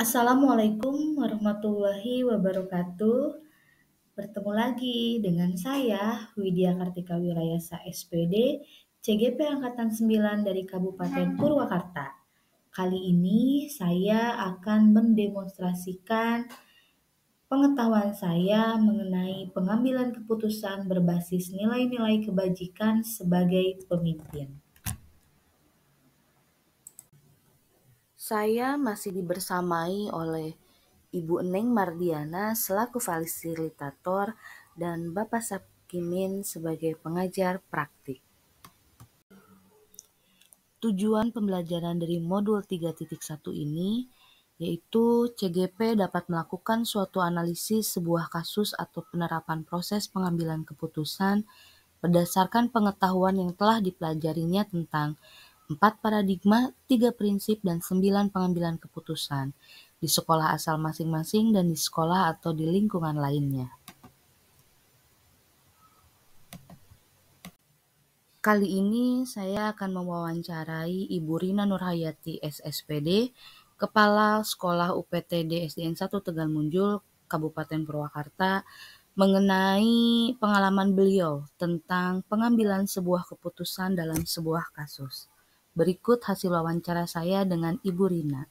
Assalamualaikum warahmatullahi wabarakatuh. Bertemu lagi dengan saya, Widya Kartika Wirayasa SPD, CGP Angkatan 9 dari Kabupaten Purwakarta. Kali ini saya akan mendemonstrasikan pengetahuan saya mengenai pengambilan keputusan berbasis nilai-nilai kebajikan sebagai pemimpin. Saya masih dibersamai oleh Ibu Neng Mardiana selaku fasilitator dan Bapak Sapkimin sebagai pengajar praktik. Tujuan pembelajaran dari modul 3.1 ini yaitu CGP dapat melakukan suatu analisis sebuah kasus atau penerapan proses pengambilan keputusan berdasarkan pengetahuan yang telah dipelajarinya tentang 4 paradigma, 3 prinsip, dan 9 pengambilan keputusan di sekolah asal masing-masing dan di sekolah atau di lingkungan lainnya. Kali ini saya akan mewawancarai Ibu Rina Nurhayati SSPD, Kepala Sekolah UPTD SDN 1 Tegal Munjul, Kabupaten Purwakarta, mengenai pengalaman beliau tentang pengambilan sebuah keputusan dalam sebuah kasus. Berikut hasil wawancara saya dengan Ibu Rina.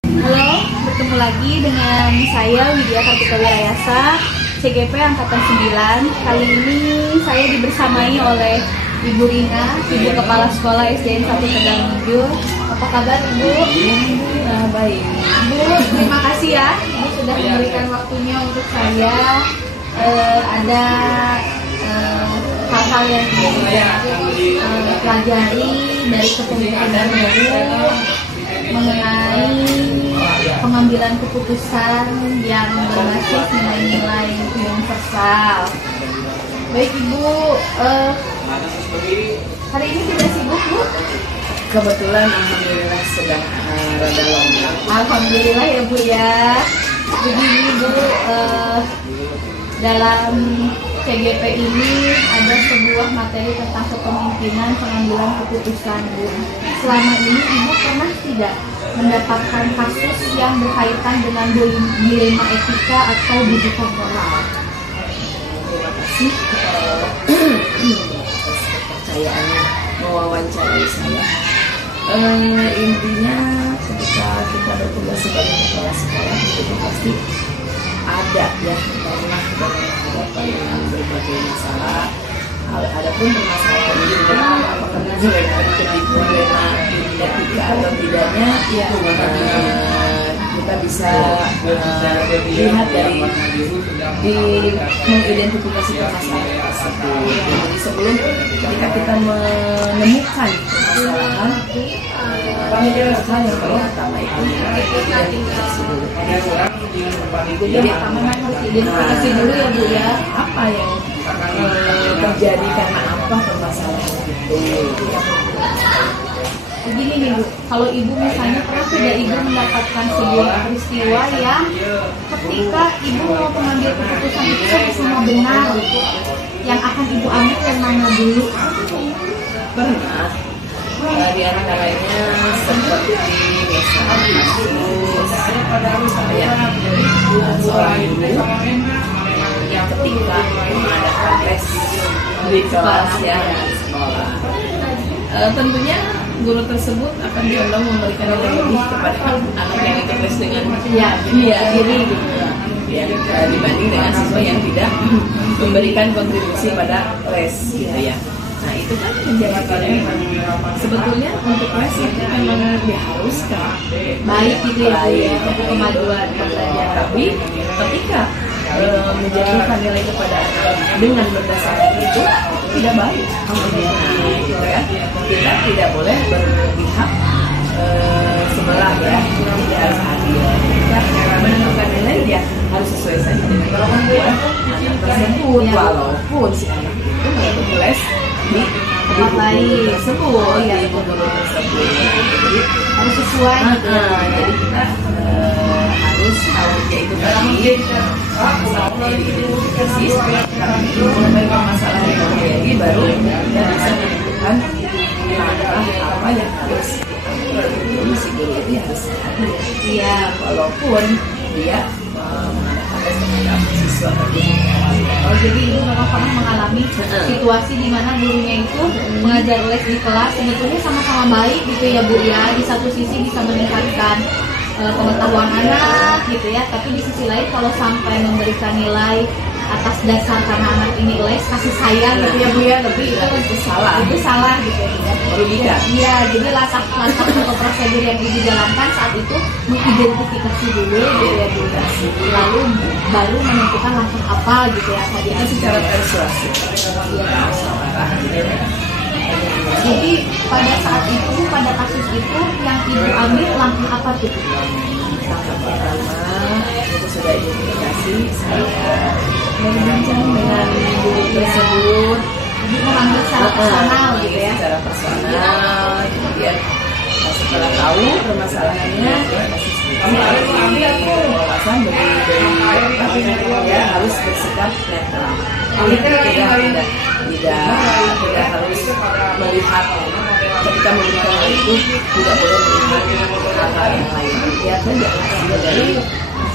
Halo, bertemu lagi dengan saya Widya Kartika Wirayasa, CGP Angkatan 9. Kali ini saya dibersamai oleh Ibu Rina, Ibu Kepala Sekolah SDN 1 Tegal Munjul. Apa kabar Ibu? Baik. Ibu, terima kasih ya. Ibu sudah memberikan waktunya untuk saya. Ada hal-hal yang saya pelajari dari kepemimpinan Ibu mengenai pengambilan keputusan yang berbasis nilai-nilai universal. Baik Ibu, hari ini tidak sibuk Bu? Kebetulan alhamdulillah sedang rada longgar. Alhamdulillah ya Bu ya. Begini Bu, dalam CGP ini ada sebuah materi tentang kepemimpinan pengambilan keputusan Bu. Selama ini Ibu pernah tidak mendapatkan kasus yang berkaitan dengan dilema etika atau bujukan moral? Terima kasih atas kepercayaannya mewawancarai saya. Intinya ketika kita bertugas sebagai kepala sekolah itu pasti ada ya pernah berhadapan dengan berbagai masalah. Adapun permasalahan ini apakah dilema etika atau tidaknya ya kita bisa lihat dari mengidentifikasi permasalahan tersebut. Jadi sebelum ketika kita menemukan permasalahan, hal yang pertama itu identifikasi dulu. Jadi pertama harus identifikasi dulu ya Bu ya. Apa yang terjadi karena apa permasalahan itu? Begini nih Bu, kalau Ibu misalnya pernah tidak Ibu mendapatkan sebuah peristiwa yang ketika Ibu mau mengambil keputusan itu semua benar, yang akan Ibu ambil yang mana dulu? Pernah. Di antaranya seperti misalnya seorang guru yang ketika mengadakan tes di kelas ya sekolah, tentunya guru tersebut akan condong memberikan nilai lebih kepada anak yang ikut tes dengan diri dibanding dengan siswa yang tidak memberikan kontribusi pada les gitu ya. Nah itu kan menjadi dilema. Sebetulnya untuk les itu memang diharuskan Baik gitu ya Bu ya, untuk kemajuan pembelajaran. tapi ketika menjatuhkan nilai kepada anak dengan berdasarkan itu tidak baik. Nah, gitu ya. Kita tidak boleh berpihak sebelah ya, tidak harus adil. Kita menentukan nilai ya harus sesuai saja dengan kemampuan anak tersebut, walaupun si anak itu mengikuti les di tempat lain tersebut, di guru tersebut. Jadi harus sesuai gitu ya. jadi kita harus tahu yaitu tadi masalahnya diidentifikasi, mulai permasalahan yang terjadi baru kita bisa menentukan langkah apa yang harus diambil. guru itu harus sehat. Iya. Walaupun dia mengadakan tes terhadap siswa terdidik. Oh, jadi ibu memang pernah mengalami situasi di mana gurunya itu mengajar les di kelas sebetulnya sama-sama baik gitu ya Bu ya. Di satu sisi bisa meningkatkan pengetahuan anak gitu ya, tapi di sisi lain kalau sampai memberikan nilai atas dasar karena anak ini les kasih sayang gitu ya Bu ya, lebih itu salah gitu ya. Merugikan. Iya, jadi langkah-langkah atau prosedur yang dijalankan saat itu mengidentifikasi dulu gitu ya Bu, lalu baru menentukan langkah apa gitu ya tadi Itu secara persuasif. Jadi pada saat itu, pada kasus itu yang ibu ambil langkah apa tuh? Langkah pertama itu sudah identifikasi, saya berbincang dengan guru tersebut. Ibu mengambil secara personal gitu ya? Secara personal, kemudian setelah tahu permasalahannya, alasan dari ya harus bersikap netral. Tidak harus melihat ketika memberikan itu tidak boleh melihat hal yang lain. Ya saja hasil dari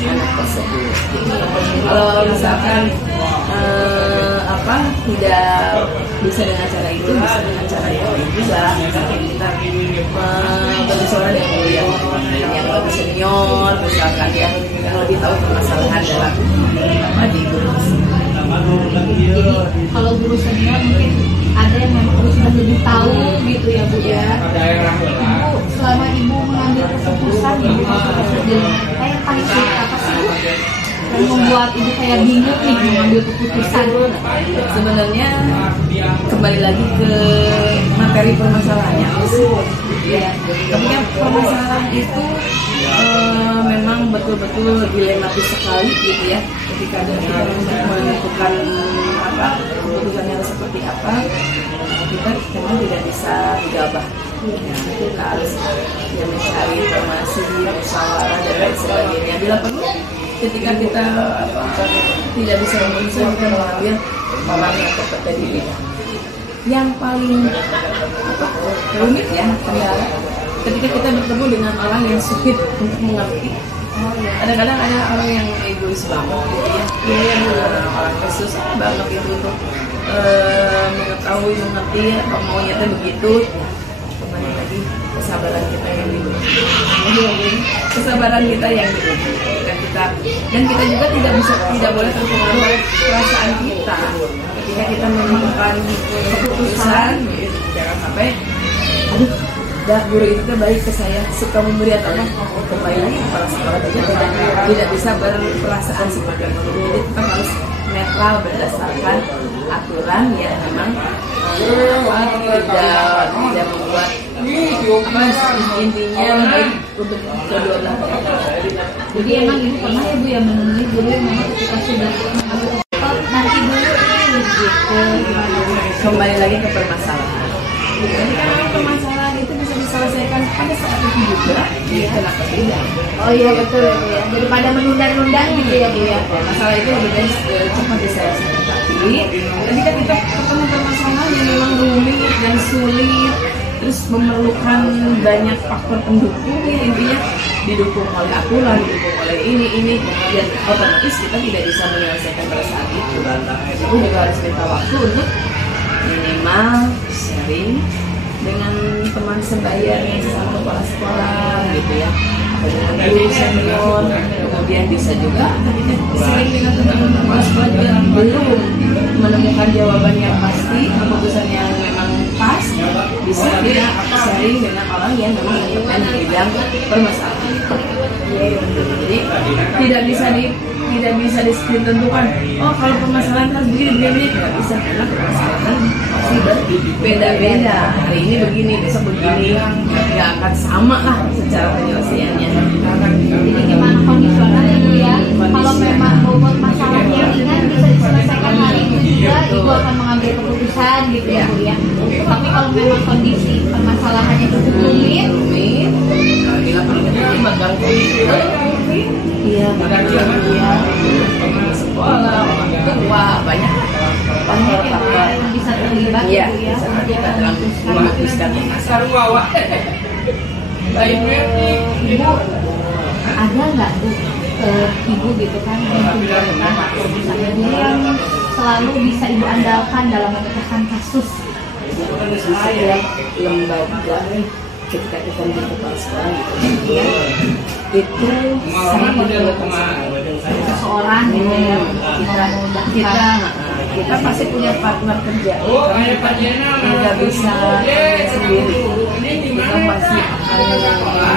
anak tersebut. Kalau misalkan tidak bisa dengan cara itu, bisa dengan cara yang lain juga. Misalkan kita berbicara dengan guru yang lebih senior, misalkan ya yang lebih tahu permasalahan dalam di guru. Jadi kalau guru senior mungkin ada yang memang sudah lebih tahu gitu ya Bu ya. Ibu selama ibu mengambil keputusan, ibu yang paling sulit apa sih Bu? Dan membuat ibu kayak bingung nih mengambil keputusan. Sebenarnya kembali lagi ke materi permasalahannya. Ya, kemudian permasalahan itu memang betul-betul dilematis sekali gitu ya. Ketika kita menentukan keputusan yang seperti apa, kita memang tidak bisa digabah. Kita harus mencari informasi, musyawarah dan lain sebagainya. Bila perlu, ketika kita tidak bisa memutuskan, kita mengambil orang yang terdekat di bidang. Yang paling rumit ya kendala ketika kita bertemu dengan orang yang sulit untuk mengerti. Kadang-kadang ada orang yang egois banget gitu ya, orang khusus banget itu untuk mengetahui, mengerti apa maunya itu begitu. Kembali lagi kesabaran kita yang diuji, kesabaran kita yang diuji. Dan kita juga tidak boleh terpengaruh oleh perasaan kita ketika kita menentukan keputusan. Jangan sampai guru itu baik ke saya, suka memberi atau kembali lagi kepala sekolah saja tidak bisa berperasaan seperti itu. Jadi kita harus netral berdasarkan aturan yang memang tidak membuat intinya baik untuk kedua belah pihak. Jadi emang ibu pernah ya Bu yang menemui guru yang ketika sudah nanti dulu gitu. Kembali lagi ke permasalahan. Jadi kan permasalahan itu bisa diselesaikan pada saat itu juga. Kenapa tidak? Oh iya betul ya Bu ya. Daripada menunda-nunda gitu ya Bu ya. Masalah itu lebih baik cepat diselesaikan. Tapi ketika kita ketemu permasalahan yang memang rumit dan sulit, terus memerlukan banyak faktor pendukung, intinya didukung oleh aturan, didukung oleh ini, dan otomatis kita tidak bisa menyelesaikan pada saat itu. Aku juga harus minta waktu untuk minimal sharing dengan teman sebaya yang sama kepala sekolah gitu ya, dengan guru senior, kemudian bisa juga sharing dengan teman-teman kepala sekolah juga belum menemukan jawaban yang pasti, keputusan yang memang pas, bisa kita sharing dengan orang yang memang menentukan di bidang permasalahan. Jadi tidak bisa ditentukan. Oh kalau permasalahan harus begini, tidak bisa karena permasalahan pasti berbeda-beda. Hari ini begini, besok begini, nggak akan sama lah secara penyelesaiannya. Jadi gimana kondisional ya Bu ya? Kalau memang bobot masalahnya ringan bisa diselesaikan hari itu juga, ibu akan mengambil keputusan gitu ya Bu ya. Tapi kalau memang kondisi permasalahannya cukup rumit, bila perlu kita bakal iya ya sekolah, orang tua, banyak faktor yang bisa terlibat ya, Bu ya. kita dalam memutuskan masalah. Ibu ada nggak Bu ibu gitu kan misalnya dulu yang selalu bisa ibu andalkan dalam memecahkan kasus? Saya lembaga ketika kita menjadi kepala sekolah itu sangat memerlukan Seseorang gitu ya, kita pasti punya partner kerja. Tidak bisa sendiri, kita pasti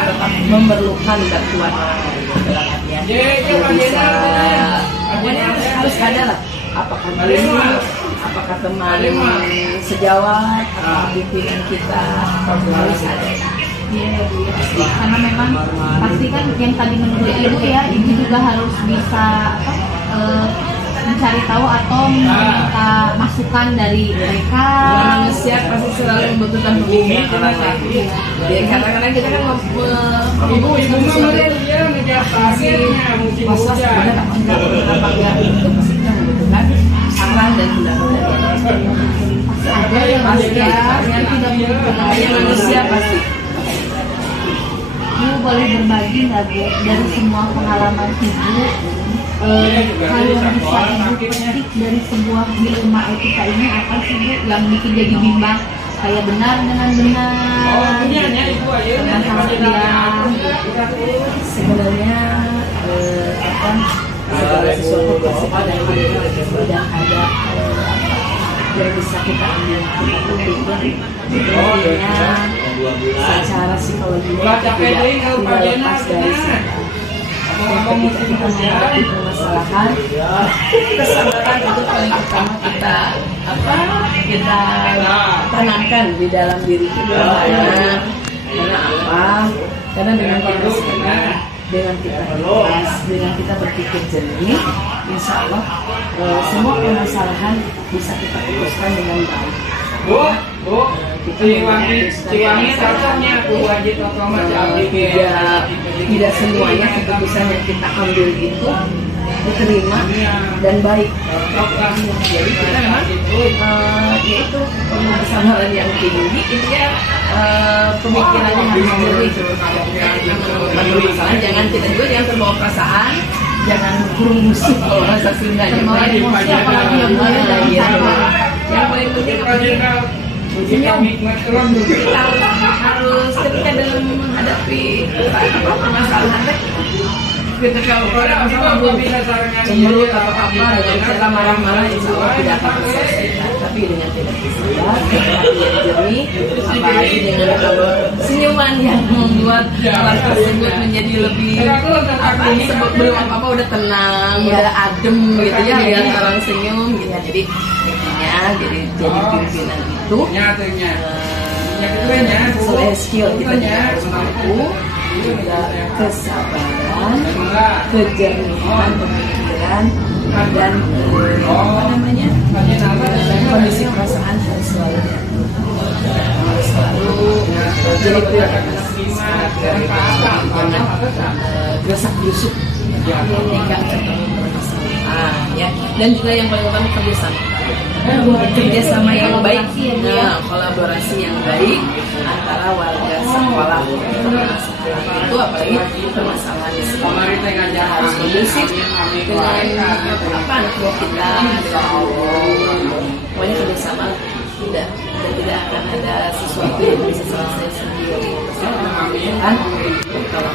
tetap memerlukan bantuan orang. Bisa, pokoknya harus ada lah. Apakah guru, apakah teman sejawat, apakah pimpinan kita, harus ada. Iya, Bu, ya. Karena memang pasti kan yang tadi menurut ibu ya, ibu juga harus bisa mencari tahu atau meminta masukan dari mereka. Manusia pasti selalu membutuhkan dukungan orang lain. Ya, kadang-kadang kita kan puasa sebenarnya enggak itu pasti kita membutuhkan saran dan pendapatan. Ada yang yang tidak membutuhkan manusia pasti. Ibu boleh berbagi nggak Bu dari semua pengalaman ibu hal yang bisa ibu petik dari sebuah dilema etika ini apa sih Bu yang bikin jadi bimbang kayak benar dengan benar masalah dia Sebenarnya segala sesuatu pasti ada yang bisa kita ambil kita petik secara psikologi tidak lepas dari ketika kita menghadapi permasalahan kesabaran itu paling utama kita tanamkan di dalam diri kita. Karena apa? Karena dengan kita sabar, dengan kita ikhlas, dengan kita berpikir jernih, insya Allah semua permasalahan bisa kita putuskan dengan baik. Tidak semuanya keputusan yang kita ambil itu diterima dan baik. Jadi kita memang yaitu permasalahan yang tinggi, intinya pemikirannya harus jernih. Jangan kita juga jangan terbawa perasaan, jangan kurung musik kalau bahasa Sundanya. emosi apalagi yang boleh dari Yang paling penting senyum. Kita harus ketika dalam menghadapi permasalahan ketika orang cemberut atau apa dengan cara marah-marah, insya Allah tidak akan terselesaikan. Tapi dengan tidak bersabar, hati yang jernih, apalagi dengan senyuman yang membuat orang tersebut menjadi lebih belum apa-apa udah tenang, udah adem gitu ya, lihat orang senyum gitu. Jadi intinya jadi pimpinan itu selain skill kita juga harus mampu juga kesabaran, kejernihan pemikiran dan kondisi perasaan harus selalu jadi prioritas. Jangan gerak gerusuk ketika ketemu permasalahan ya. Dan juga yang paling utama kerjasama yang baik, kolaborasi yang baik antara warga sekolah. Itu apalagi permasalahan di sekolah harus kondusif dengan anak buah kita, pokoknya kerjasama tidak akan ada sesuatu yang bisa selesai sendiri. Kan kalau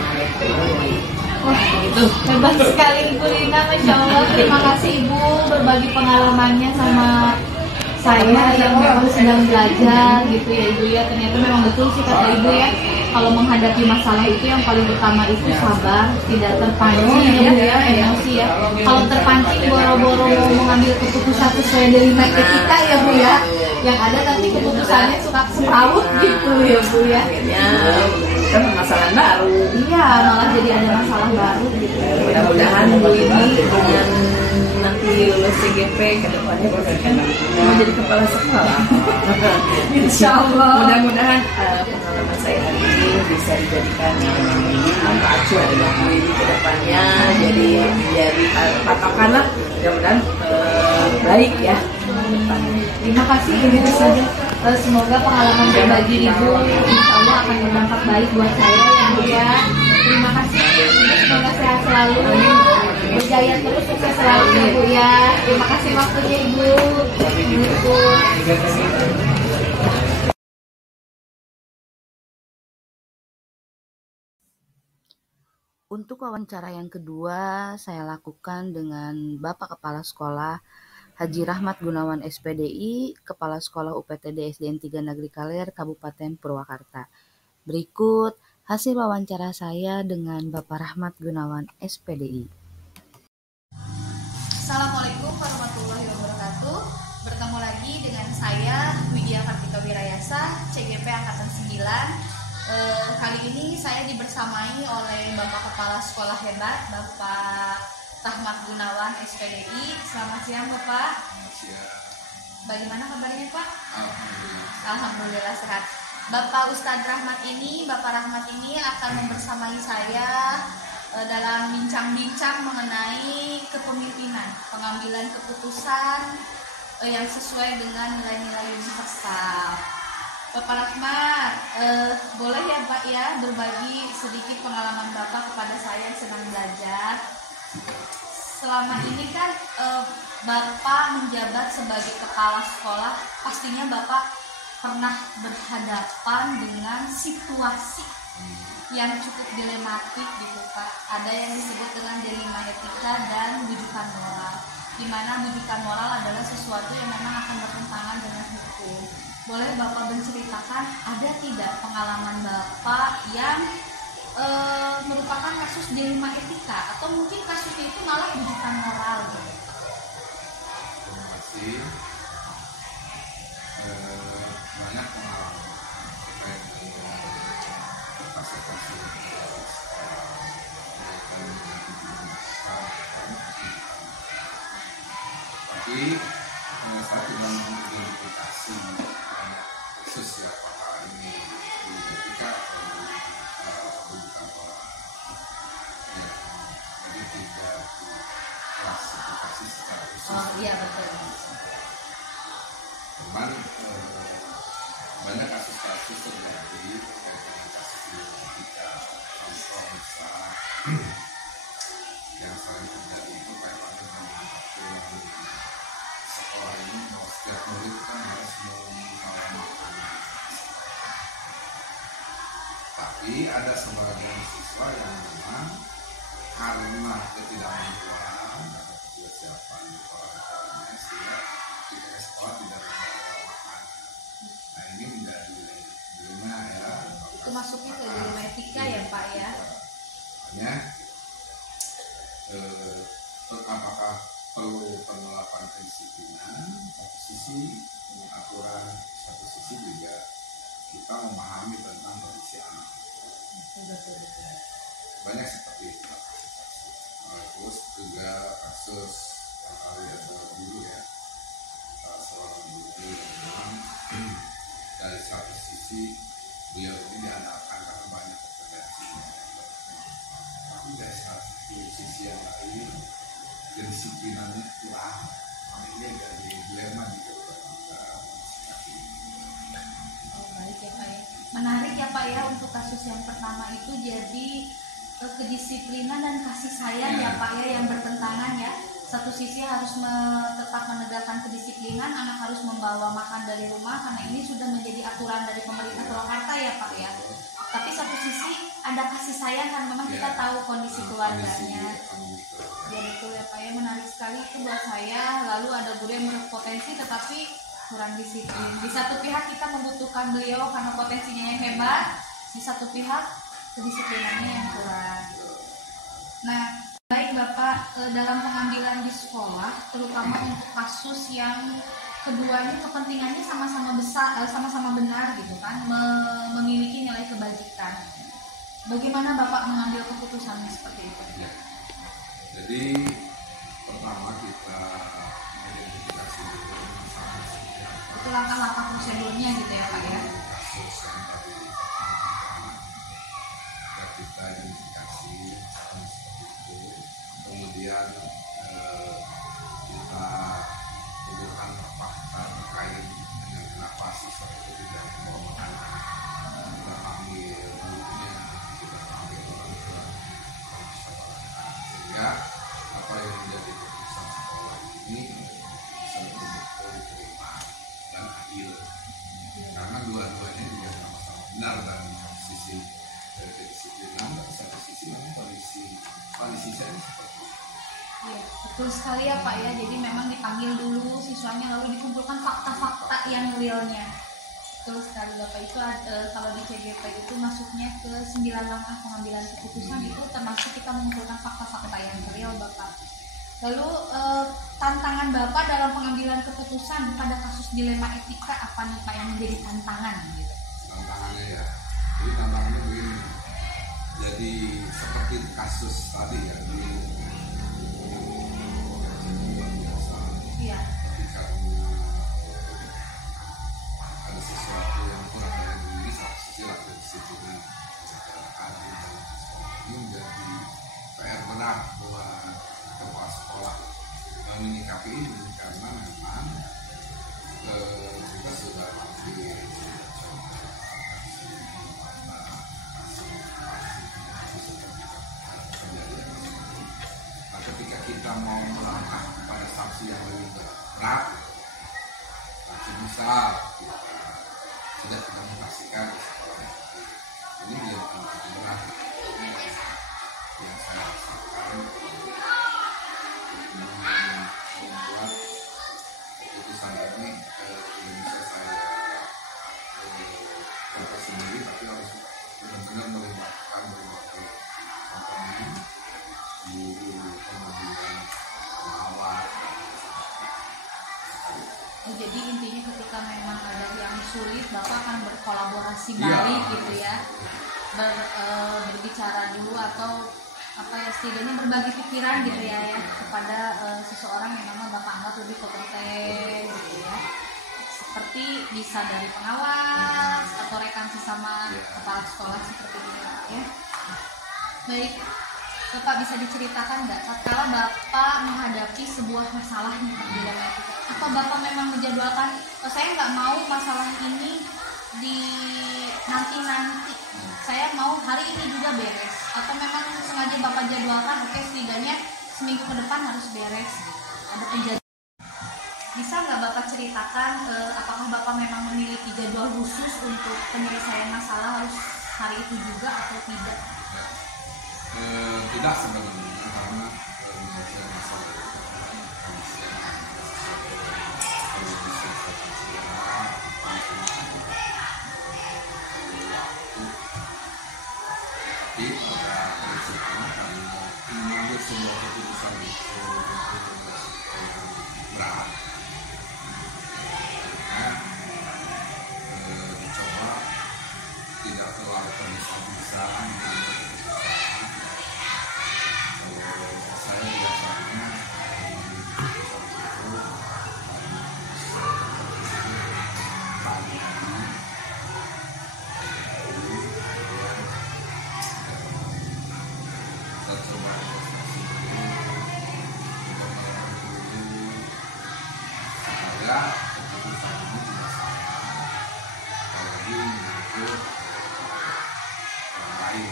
Wah, itu hebat sekali Ibu Lina, Masya Allah. Terima kasih Ibu berbagi pengalamannya sama saya yang memang sedang belajar gitu ya Ibu ya. Ternyata memang betul sih kata Ibu ya, kalau menghadapi masalah itu yang paling utama itu sabar, tidak terpancing ya Bu ya, emosi ya. Kalau terpancing boro-boro mau mengambil keputusan sesuai dari etika ya Bu ya, yang ada nanti keputusannya suka semrawut gitu ya Bu ya. Kan masalah baru. Iya, malah jadi ada masalah baru gitu. Mudah-mudahan Bu ini dengan nanti lulus CGP ke depannya kan mau jadi kepala sekolah. Insya Allah. Mudah-mudahan pengalaman saya hari ini bisa dijadikan acuan Bu ini ke depannya, jadi patokan lah. Mudah-mudahan baik ya. Terima kasih Ibu. Semoga pengalaman berbagi Ibu insya Allah akan berdampak baik buat saya ya Bu ya. Terima kasih Ibu, semoga sehat selalu, berjaya terus, sukses selalu ya Bu ya. Terima kasih waktunya Ibu. Untuk wawancara yang kedua, saya lakukan dengan Bapak Kepala Sekolah Haji Rahmat Gunawan SPDI, Kepala Sekolah UPTD SDN 3 Negeri Kaler, Kabupaten Purwakarta. Berikut hasil wawancara saya dengan Bapak Rahmat Gunawan SPDI. Assalamualaikum warahmatullahi wabarakatuh. Bertemu lagi dengan saya Widya Kartika Wirayasa, CGP Angkatan 9. Kali ini saya dibersamai oleh Bapak Kepala Sekolah Hebat, Bapak Rahmat Gunawan SPDI. Selamat siang Bapak. Bagaimana kabarnya Pak? Alhamdulillah sehat. Bapak Ustadz Rahmat ini, Bapak Rahmat ini akan membersamai saya dalam bincang-bincang mengenai kepemimpinan, pengambilan keputusan yang sesuai dengan nilai-nilai universal. Bapak Rahmat, boleh ya Pak ya berbagi sedikit pengalaman Bapak kepada saya yang sedang belajar. Selama ini kan Bapak menjabat sebagai kepala sekolah, pastinya Bapak pernah berhadapan dengan situasi yang cukup dilematik gitu Pak. Ada yang disebut dengan dilema etika dan bujukan moral, di mana bujukan moral adalah sesuatu yang memang akan bertentangan dengan hukum. Boleh Bapak menceritakan ada tidak pengalaman Bapak yang merupakan kasus dilema etika atau mungkin kasusnya itu malah bujukan moral gitu? Terima kasih. Banyak pengalaman terkait dengan kasus-kasus tapi saya tidak mengidentifikasi kasus ya apakah ini di etika atau bukan orang ya, jadi tidak diklasifikasi secara khusus. Oh iya betul. Cuman banyak kasus-kasus terjadi terkait dengan kasus etika. Contoh misalnya yang sering terjadi itu kaitannya dengan aturan sekolah ini bahwa setiap murid kan harus membawa makanan. Tapi ada sebagian siswa yang memang karena ketidakmampuan atau ketidaksiapan orang tuanya sehingga ketika sekolah tidak membawa makanan. Nah ini menjadi dilema ya. Itu masuknya ke dilema etika ya Pak ya. Makanya apakah perlu penerapan kedisiplinan satu sisi, aturan satu sisi juga kita memahami tentang kondisi anak. Banyak seperti itu. Terus juga kasus yang kali ada dulu ya, seorang guru yang memang dari satu sisi beliau ini diandalkan karena banyak kompetensinya, tapi dari satu sisi yang lain kedisiplinannya kurang. Ini dari dilema juga. Baik ya Pak ya. Menarik ya Pak ya untuk kasus yang pertama itu, jadi kedisiplinan dan kasih sayang ya Pak ya yang bertentangan ya. Satu sisi harus tetap menegakkan kedisiplinan, anak harus membawa makan dari rumah karena ini sudah menjadi aturan dari pemerintah Purwakarta ya Pak ya. Tapi satu sisi ada kasih sayang kan memang kita tahu kondisi keluarganya. Ya betul ya Pak ya, menarik sekali itu buat saya. Lalu ada guru yang berpotensi tetapi kurang disiplin. Di satu pihak kita membutuhkan beliau karena potensinya yang hebat, di satu pihak kedisiplinannya yang kurang. Nah, baik Bapak, dalam pengambilan di sekolah, terutama untuk kasus yang keduanya kepentingannya sama-sama besar, sama-sama benar gitu kan, memiliki nilai kebajikan. Bagaimana Bapak mengambil keputusannya seperti itu? Ya. Jadi pertama kita identifikasi dulu masalah Itu langkah-langkah prosedurnya gitu ya Pak ya. kasus yang tadi kita identifikasi misalnya seperti itu, kemudian kita kumpulkan fakta terkait dengan kenapa siswa sisanya seperti itu. Iya, betul sekali ya Pak ya. Jadi memang dipanggil dulu siswanya lalu dikumpulkan fakta-fakta yang realnya. Betul sekali Bapak, itu kalau di CGP itu masuknya ke 9 langkah pengambilan keputusan, itu termasuk kita mengumpulkan fakta-fakta yang real Bapak. Lalu tantangan Bapak dalam pengambilan keputusan pada kasus dilema etika apa nih Pak yang menjadi tantangan gitu? Tantangannya ya, jadi tantangannya begini. Jadi seperti kasus tadi ya di luar biasa. Iya. Ketika ada sesuatu yang kurang dari diri, satu sisi lagi disiplin adil, ini menjadi PR berat buat kepala sekolah yang menyikapi ini, karena memang kita sudah latih nah, ketika kita mau melangkah pada sanksi yang lebih berat, sanksi misal kita sudah komunikasikan di sekolah, ini menjadi sanksi berat yang saya rasakan membuat keputusan ini bisa saya dapat sendiri, tapi harus benar-benar melibatkan berbagai komponen, guru, pengambilan, pengawal. Jadi intinya ketika memang ada yang sulit, Bapak akan berkolaborasi Iya. balik gitu ya, berbicara dulu atau apa ya, setidaknya berbagi pikiran gitu ya kepada seseorang yang memang Bapak anggap lebih kompeten gitu ya. Seperti bisa dari pengawas atau rekan sesama kepala sekolah seperti ini Pak ya. Baik, Bapak bisa diceritakan nggak tatkala Bapak menghadapi sebuah masalah nih Pak dilema etika? Apa Bapak memang menjadwalkan, saya nggak mau masalah ini di nanti, saya mau hari ini juga beres, atau memang sengaja Bapak jadwalkan, oke setidaknya seminggu ke depan harus beres, ada penjadwalan. Bisa nggak Bapak ceritakan apakah Bapak memang memiliki jadwal khusus untuk penyelesaian masalah harus hari itu juga atau tidak? Tidak sebenarnya, karena menyelesaikan masalah itu tapi pada prinsipnya karena mengambil sebuah keputusan itu berat, karena dicoba tidak terlalu tergesa-gesa. Saya biasanya saya coba investasi dulu, supaya keputusan ini tidak salah, apalagi menyangkut orang lain.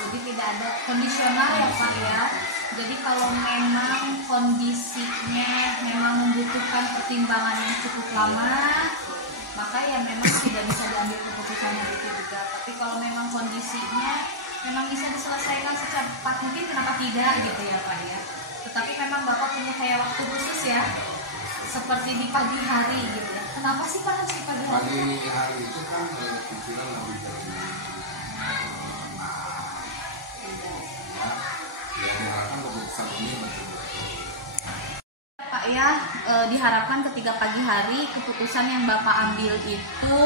Jadi tidak ada kondisional ya Pak ya. Jadi kalau memang kondisinya memang membutuhkan pertimbangan yang cukup lama, maka ya memang tidak bisa diambil keputusan hari itu juga. Tapi kalau memang kondisinya memang bisa diselesaikan secepat mungkin, kenapa tidak gitu ya Pak ya. Tetapi memang Bapak punya kayak waktu khusus ya, seperti di pagi hari gitu ya. Kenapa sih Pak harus di pagi hari? Pagi hari itu kan pikiran lebih dari ya diharapkan keputusan ini betul-betul Pak ya, diharapkan ketika pagi hari keputusan yang Bapak ambil itu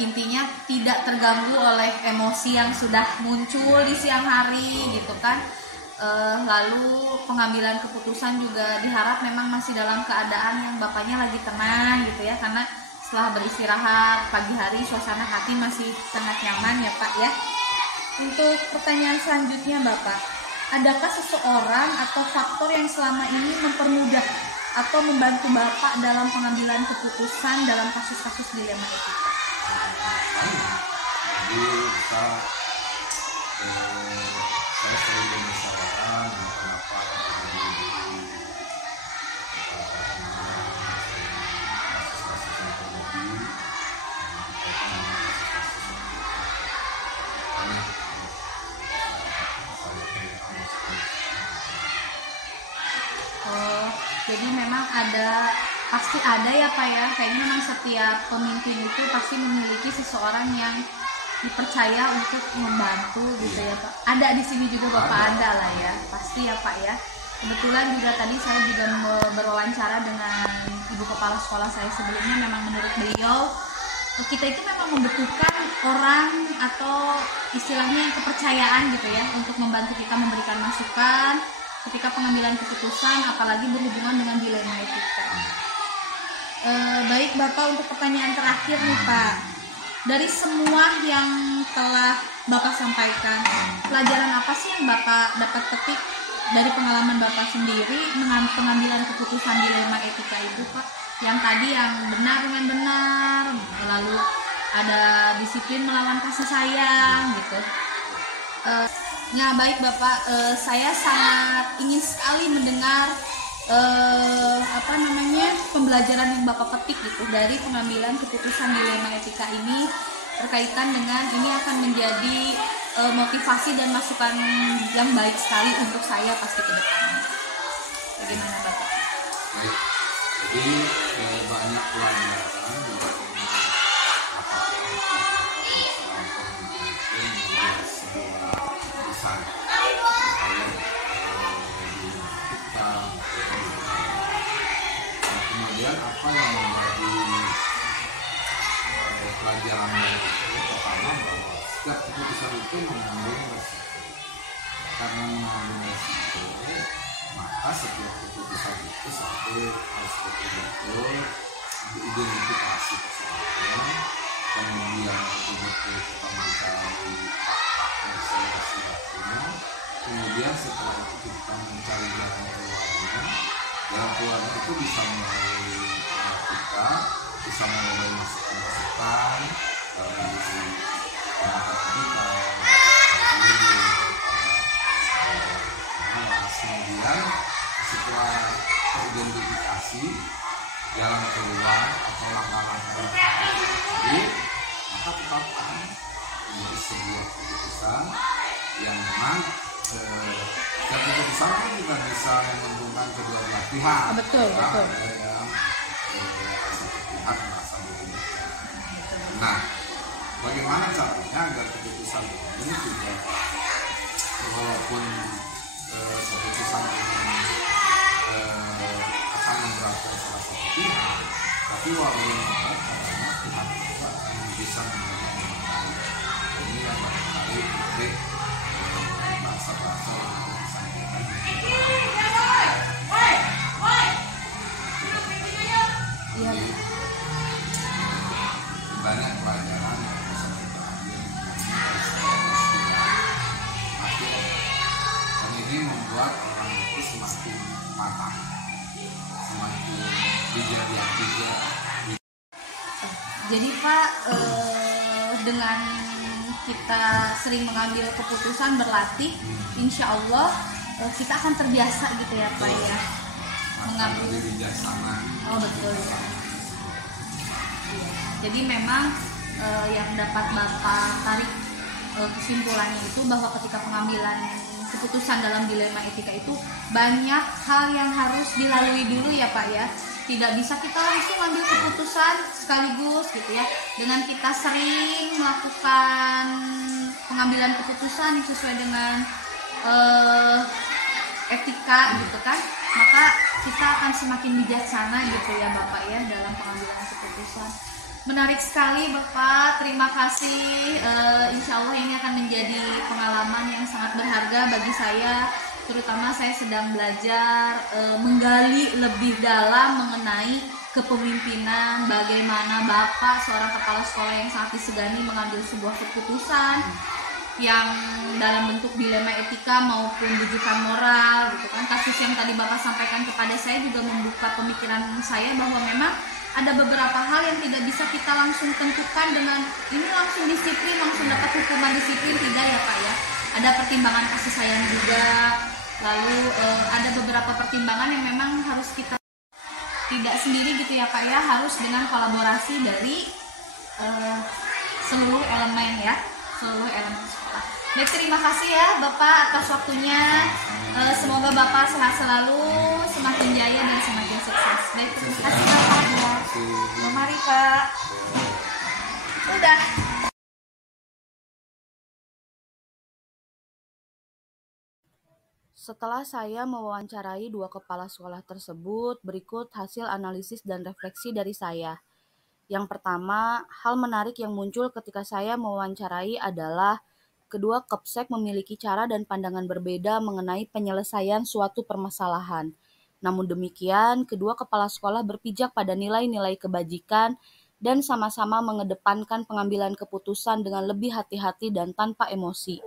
intinya tidak terganggu oleh emosi yang sudah muncul di siang hari gitu kan. Lalu pengambilan keputusan juga diharap memang masih dalam keadaan yang Bapaknya lagi tenang gitu ya, karena setelah beristirahat pagi hari suasana hati masih sangat nyaman ya Pak ya. Untuk pertanyaan selanjutnya Bapak, adakah seseorang atau faktor yang selama ini mempermudah atau membantu Bapak dalam pengambilan keputusan dalam kasus-kasus dilema etika? jadi kita saya sering bermusyawarah dengan pendapat kasus-kasus yang terjadi berkaitan dengan kasus-kasus Jadi memang pasti ada ya Pak ya, kayaknya memang setiap pemimpin itu pasti memiliki seseorang yang dipercaya untuk membantu gitu ya Pak. Ada di sini juga Bapak ada lah ya, pasti ya Pak ya. Kebetulan juga tadi saya juga berwawancara dengan ibu kepala sekolah saya sebelumnya, memang menurut beliau kita itu memang membutuhkan orang atau istilahnya yang kepercayaan gitu ya untuk membantu kita memberikan masukan ketika pengambilan keputusan, apalagi berhubungan dengan dilema etika. Baik Bapak, untuk pertanyaan terakhir nih Pak, dari semua yang telah Bapak sampaikan, pelajaran apa sih yang Bapak dapat petik dari pengalaman Bapak sendiri pengambilan keputusan dilema etika itu Pak? Yang tadi yang benar dengan benar, lalu ada disiplin melawan kasih sayang gitu. Nah baik Bapak, saya sangat ingin sekali mendengar pembelajaran yang Bapak petik gitu dari pengambilan keputusan dilema etika ini, berkaitan dengan ini akan menjadi motivasi dan masukan yang baik sekali untuk saya pasti ke depannya. Bagaimana Bapak? Baik. Jadi banyak pelajaran kemudian apa yang menjadi pelajaran itu pertama bahwa setiap keputusan itu mengandung resiko. Karena mengandung resiko, maka setiap keputusan itu satu harus betul-betul diidentifikasi persoalannya, kemudian betul-betul kita mengetahui fakta-fakta, kemudian setelah itu kita mencari jalan keluarnya. Jalan keluarnya itu bisa melalui kita, bisa melalui masukan-masukan dari kita, kemudian setelah teridentifikasi jalan keluar atau langkah-langkah yang tadi, maka tetapkan menjadi sebuah keputusan yang memang setiap keputusan kan juga bisa menguntungkan kedua belah pihak. Betul. Yang satu pihak merasa dirugikan. Nah, bagaimana caranya agar keputusan ini juga walaupun keputusan ini akan memberatkan salah satu pihak, tapi walaupun caranya pihak itu akan bisa menerima. Ini yang barangkali trik bahasa-bahasa yang disampaikan. Jadi banyak pelajaran yang bisa kita ambil dari sebuah dan ini membuat orang itu semakin matang, semakin bijak. Jadi Pak, dengan kita sering mengambil keputusan, berlatih, insya Allah kita akan terbiasa gitu ya Pak ya, mengambil bijaksana. Oh betul ya. Jadi memang yang dapat Bapak tarik kesimpulannya itu bahwa ketika pengambilan keputusan dalam dilema etika itu banyak hal yang harus dilalui dulu ya Pak ya. Tidak bisa kita langsung ambil keputusan sekaligus gitu ya. Dengan kita sering melakukan pengambilan keputusan yang sesuai dengan etika gitu kan, maka kita akan semakin bijaksana gitu ya Bapak ya dalam pengambilan keputusan. Menarik sekali Bapak, terima kasih. Insya Allah ini akan menjadi pengalaman yang sangat berharga bagi saya, terutama saya sedang belajar menggali lebih dalam mengenai kepemimpinan, bagaimana Bapak seorang kepala sekolah yang sangat disegani mengambil sebuah keputusan yang dalam bentuk dilema etika maupun rujukan moral gitu kan. Kasus yang tadi Bapak sampaikan kepada saya juga membuka pemikiran saya bahwa memang ada beberapa hal yang tidak bisa kita langsung tentukan dengan ini langsung disiplin, langsung dapat hukuman disiplin, tidak ya Pak ya. Ada pertimbangan kasih sayang juga, lalu ada beberapa pertimbangan yang memang harus kita tidak sendiri gitu ya Pak ya, harus dengan kolaborasi dari seluruh elemen ya. seluruh elemen sekolah. Baik, terima kasih ya Bapak atas waktunya. Semoga Bapak sehat selalu, semakin jaya dan semakin sukses. Baik, terima kasih Bapak ya. Mari Pak. Udah. Setelah saya mewawancarai dua kepala sekolah tersebut, berikut hasil analisis dan refleksi dari saya. Yang pertama, hal menarik yang muncul ketika saya mewawancarai adalah kedua Kepsek memiliki cara dan pandangan berbeda mengenai penyelesaian suatu permasalahan. Namun demikian, kedua kepala sekolah berpijak pada nilai-nilai kebajikan dan sama-sama mengedepankan pengambilan keputusan dengan lebih hati-hati dan tanpa emosi.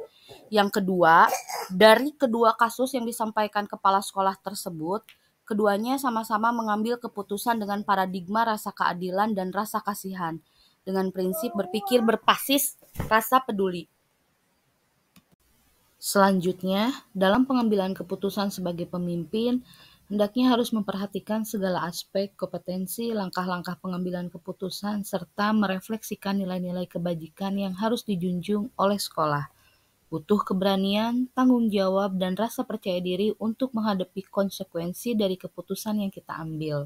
Yang kedua, dari kedua kasus yang disampaikan kepala sekolah tersebut, keduanya sama-sama mengambil keputusan dengan paradigma rasa keadilan dan rasa kasihan, dengan prinsip berpikir berbasis rasa peduli. Selanjutnya, dalam pengambilan keputusan sebagai pemimpin, hendaknya harus memperhatikan segala aspek kompetensi, langkah-langkah pengambilan keputusan, serta merefleksikan nilai-nilai kebajikan yang harus dijunjung oleh sekolah. Butuh keberanian, tanggung jawab, dan rasa percaya diri untuk menghadapi konsekuensi dari keputusan yang kita ambil.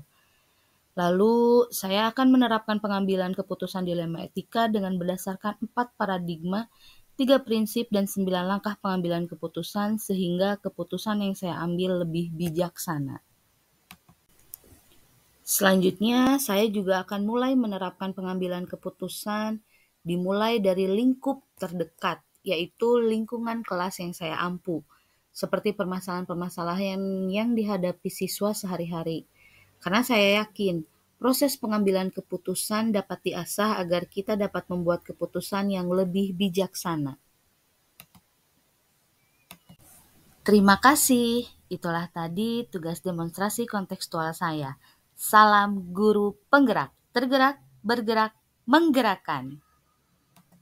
Lalu, saya akan menerapkan pengambilan keputusan dilema etika dengan berdasarkan 4 paradigma, 3 prinsip, dan 9 langkah pengambilan keputusan sehingga keputusan yang saya ambil lebih bijaksana. Selanjutnya, saya juga akan mulai menerapkan pengambilan keputusan dimulai dari lingkup terdekat, yaitu lingkungan kelas yang saya ampu, seperti permasalahan-permasalahan yang dihadapi siswa sehari-hari. Karena saya yakin, proses pengambilan keputusan dapat diasah agar kita dapat membuat keputusan yang lebih bijaksana. Terima kasih. Itulah tadi tugas demonstrasi kontekstual saya. Salam guru penggerak, tergerak, bergerak, menggerakkan.